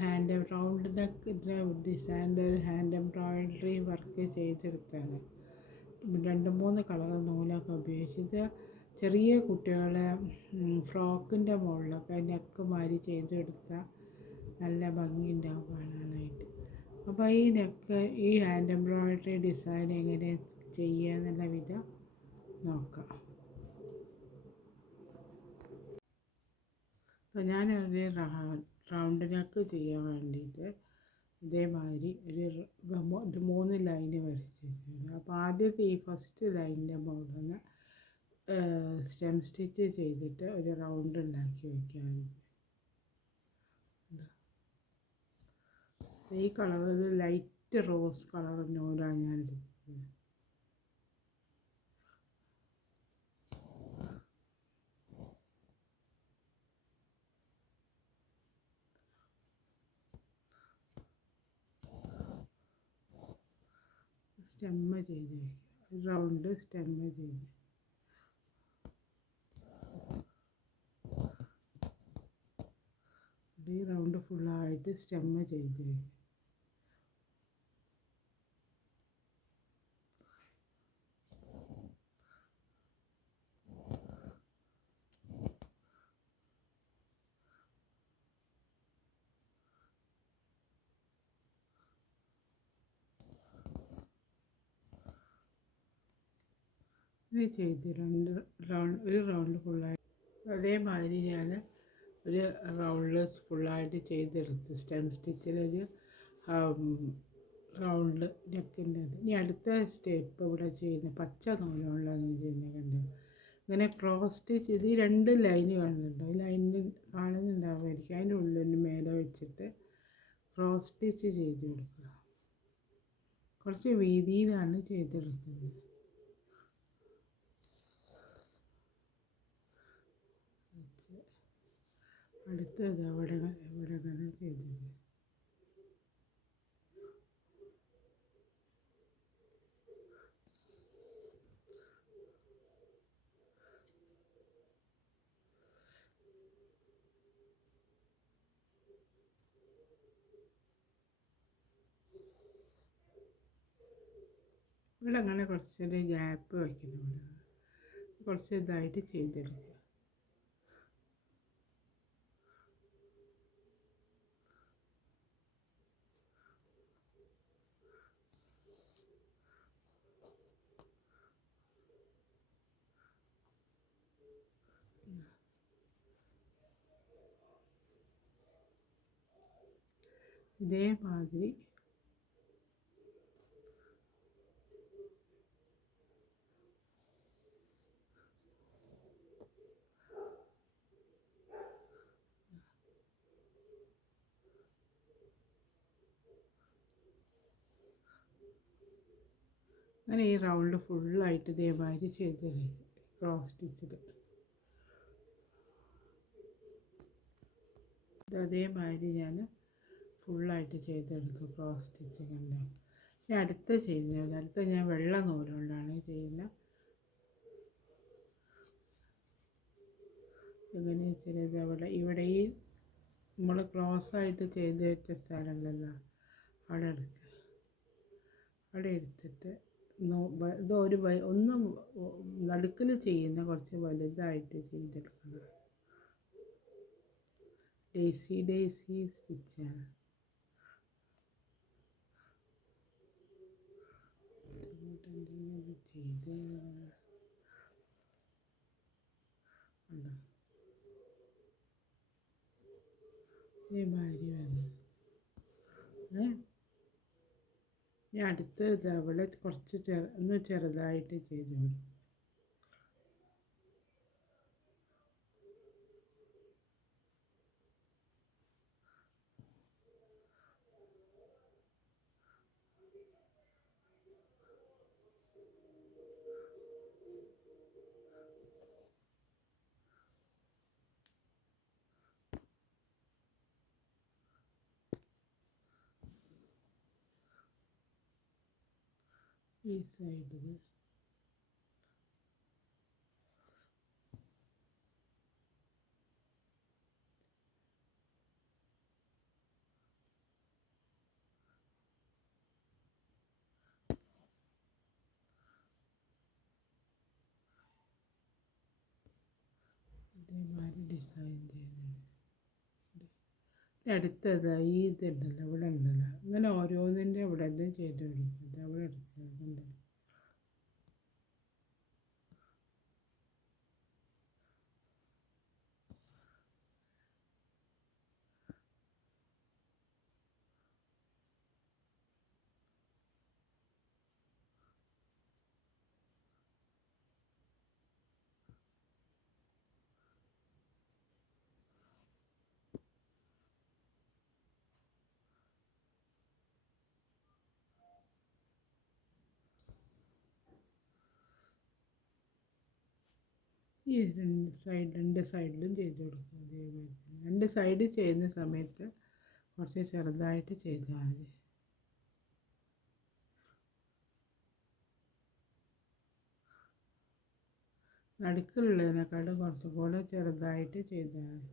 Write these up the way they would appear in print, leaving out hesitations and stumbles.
Hand round നെക്കിൻ്റെ ഡിസൈനിൻ്റെ ഒരു hand embroidery work ചെയ്തെടുത്താണ്. 2-3 colour നൂലൊക്കെ ഉപയോഗിച്ചിട്ട് ചെറിയ കുട്ടികളെ ഫ്രോക്കിൻ്റെ മുകളിലൊക്കെ നെക്ക് മാതിരി ചെയ്തെടുത്താൽ നല്ല ഭംഗിയുണ്ടാവും കാണാനായിട്ട്. അപ്പോൾ ഈ നെക്ക് ഈ ഹാൻഡ് എംബ്രോയിഡറി ഡിസൈൻ എങ്ങനെ ചെയ്യുക എന്നുള്ള വിധം നോക്കാം. അപ്പോൾ ഞാനൊരു റൗണ്ട് നെക്ക് ചെയ്യാൻ വേണ്ടിയിട്ട് ഇതേമാതിരി ഒരു 3 ലൈന് വരച്ചിട്ടുണ്ട്. അപ്പോൾ ആദ്യത്തെ ഈ ഫസ്റ്റ് ലൈനിൻ്റെ മുകളിൽ നിന്ന് സ്റ്റെം സ്റ്റിച്ച് ചെയ്തിട്ട് ഒരു റൗണ്ട് ഉണ്ടാക്കി വയ്ക്കാൻ. ഈ കളർ ഒരു ലൈറ്റ് റോസ് കളർ നൂലാണ് ഞാൻ എടുക്കുന്നത്. സ്റ്റെമ്മ് ചെയ്ത് റൗണ്ട് സ്റ്റെമ്മ് ചെയ്ത് ഈ റൗണ്ട് ഫുള്ളായിട്ട് സ്റ്റെമ്മ് ചെയ്ത് ഇത് ചെയ്ത് ഒരു റൗണ്ട് ഫുള്ളായിട്ട് അതേമാതിരി ഞാൻ ഒരു റൗണ്ട് ഫുള്ളായിട്ട് ചെയ്തെടുത്ത് സ്റ്റെം സ്റ്റിച്ചിലൊരു റൗണ്ട് നെക്കിൻ്റെ. ഇനി അടുത്ത സ്റ്റെപ്പ് ഇവിടെ ചെയ്യുന്ന പച്ച നൂലുകൊണ്ടാണ് ചെയ്യുന്നത്. കണ്ടു ഇങ്ങനെ ക്രോസ് സ്റ്റിച്ച് ഇത് 2 ലൈന് കാണുന്നുണ്ടോ? ഈ ലൈനിൽ കാണുന്നുണ്ടാവുമായിരിക്കും. അതിൻ്റെ ഉള്ളിൽ മേലെ വെച്ചിട്ട് ക്രോസ് സ്റ്റിച്ച് ചെയ്ത് കൊടുക്കുക. കുറച്ച് വീതിയിലാണ് ചെയ്തെടുക്കുന്നത്. അടുത്തത് അവിടെ ഇങ്ങനെ ചെയ്തത്. ഇവിടെ അങ്ങനെ കുറച്ചൊരു ഗ്യാപ്പ് വയ്ക്കണം. കുറച്ച് ഇതായിട്ട് ചെയ്തെടുക്കുക. ഇതേമാതിരി അങ്ങനെ ഈ റൗണ്ട് ഫുള്ളായിട്ട് ഇതേമാതിരി ചെയ്ത് ക്രോസ് സ്റ്റിച്ചിൽ അതേമാതിരി ഞാൻ ഫുള്ളായിട്ട് ചെയ്തെടുത്തു ക്രോസ് സ്റ്റിച്ച്. കണ്ടു ഇനി അടുത്ത ഞാൻ വെള്ള നൂലുകൊണ്ടാണ് ചെയ്യുന്നത്. എങ്ങനെ വെച്ചാൽ ഇവിടെ ഈ നമ്മൾ ക്രോസായിട്ട് ചെയ്ത് വെച്ച സ്ഥലങ്ങളെല്ലാം അവിടെ എടുക്കുക. അവിടെ എടുത്തിട്ട് ഇതൊരു ഒന്ന് നടുക്കിൽ ചെയ്യുന്ന കുറച്ച് വലുതായിട്ട് ചെയ്തെടുക്കണം. ഡേസി സ്റ്റിച്ചാണ്. ചെയ്ത് ഇതേമാതിരി വന്നു. ഞാൻ അടുത്തത് അവിടെ കുറച്ച് ചെറുതായിട്ട് ചെയ്തു. ഈ സൈഡിൽ ഡിസൈൻ ചെയ്ത് അടുത്തത് ഈ ഇതുണ്ടല്ലോ ഇവിടെ ഉണ്ടല്ലോ ഇങ്ങനെ ഓരോന്നിൻ്റെ ഇവിടെ ഇത് ചെയ്ത് കൊടുക്കുന്നത് അവിടെ എടുക്കുന്നുണ്ട്. ഈ രണ്ട് സൈഡിലും ചെയ്ത് കൊടുക്കുക അതേപോലെ രണ്ട് സൈഡ് ചെയ്യുന്ന സമയത്ത് കുറച്ച് ചെറുതായിട്ട് ചെയ്താൽ മതി. നടുക്കിലുള്ളതിനെക്കാളും കുറച്ചും കൂടെ ചെറുതായിട്ട് ചെയ്താൽ മതി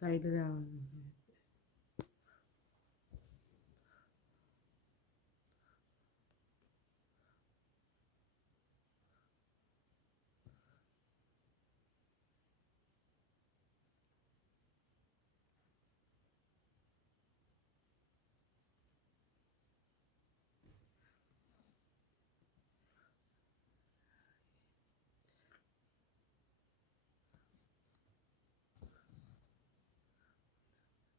സൈഡിലാവുന്നത്.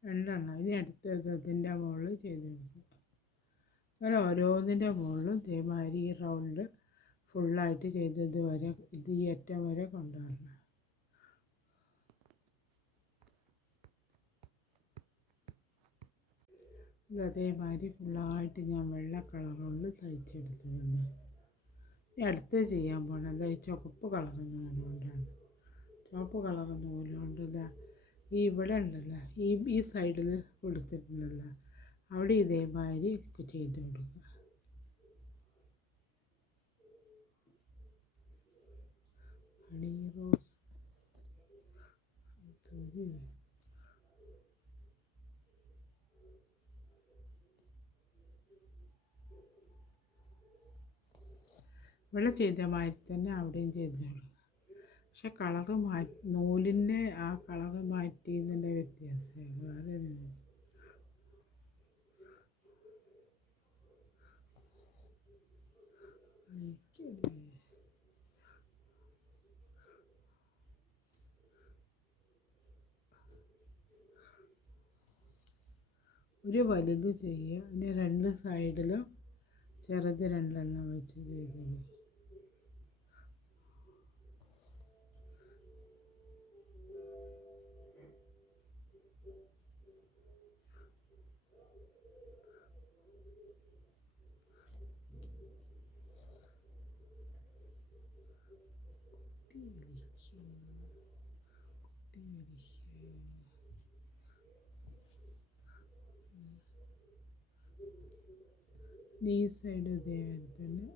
രണ്ടെണ്ണം ഇനി അടുത്തത് അതിൻ്റെ മുകളിൽ ചെയ്ത് കൊടുക്കുക. അങ്ങനെ ഓരോന്നിൻ്റെ മുകളിലും ഇതേമാതിരി ഈ റൗണ്ട് ഫുള്ളായിട്ട് ചെയ്തത് വരെ ഇത് ഈ അറ്റം വരെ കൊണ്ടുവരണം. ഇത് അതേമാതിരി ഫുള്ളായിട്ട് ഞാൻ വെള്ള കളർ കൊണ്ട് തയ്ച്ചെടുത്തിട്ടുണ്ട്. ഇനി അടുത്ത് ചെയ്യാൻ പോകണത് ഈ ചുവപ്പ് കളർ നൂലുകൊണ്ടാണ്. ചുവപ്പ് കളർ നൂലുകൊണ്ട് ഇതാ ഈ ഇവിടെ ഉണ്ടല്ലോ ഈ സൈഡിൽ കൊടുത്തിട്ടുണ്ടല്ലോ അവിടെ ഇതേമാതിരി ചെയ്ത് കൊടുക്കുക. ഹണി റോസ് ഇവിടെ ചെയ്ത മാതിരി തന്നെ അവിടെയും ചെയ്തോളൂ. പക്ഷെ കളറ് നൂലിൻ്റെ ആ കളറ് മാറ്റിയതിൻ്റെ വ്യത്യാസമാണ് വേറെ ഒന്നും. ഒരു വലുത് ചെയ്യുക പിന്നെ രണ്ട് സൈഡിലും ചെറുത് രണ്ടെണ്ണം വെച്ച് ചെയ്തോളൂ. ഈ സൈഡ് ഇതേപോലെ തന്നെ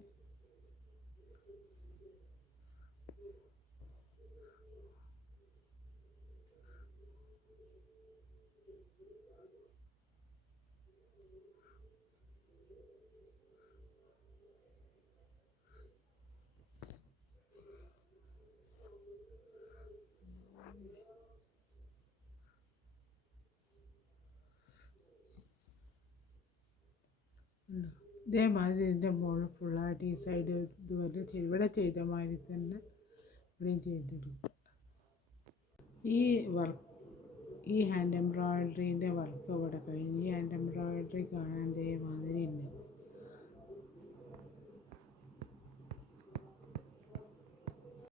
ഇതേമാതിരി ഇതിൻ്റെ മുകളിൽ ഫുള്ളായിട്ട് ഈ സൈഡ് ഇതുവരെ ഇവിടെ ചെയ്ത മാതിരി തന്നെ ഇവിടെയും ചെയ്തെടുക്കും. ഈ ഹാൻഡ് എംബ്രോയിഡറീൻ്റെ വർക്ക് ഇവിടെ കഴിഞ്ഞ് ഈ ഹാൻഡ് എംബ്രോയിഡറി കാണാൻ ഇതേമാതിരി ഉണ്ട്.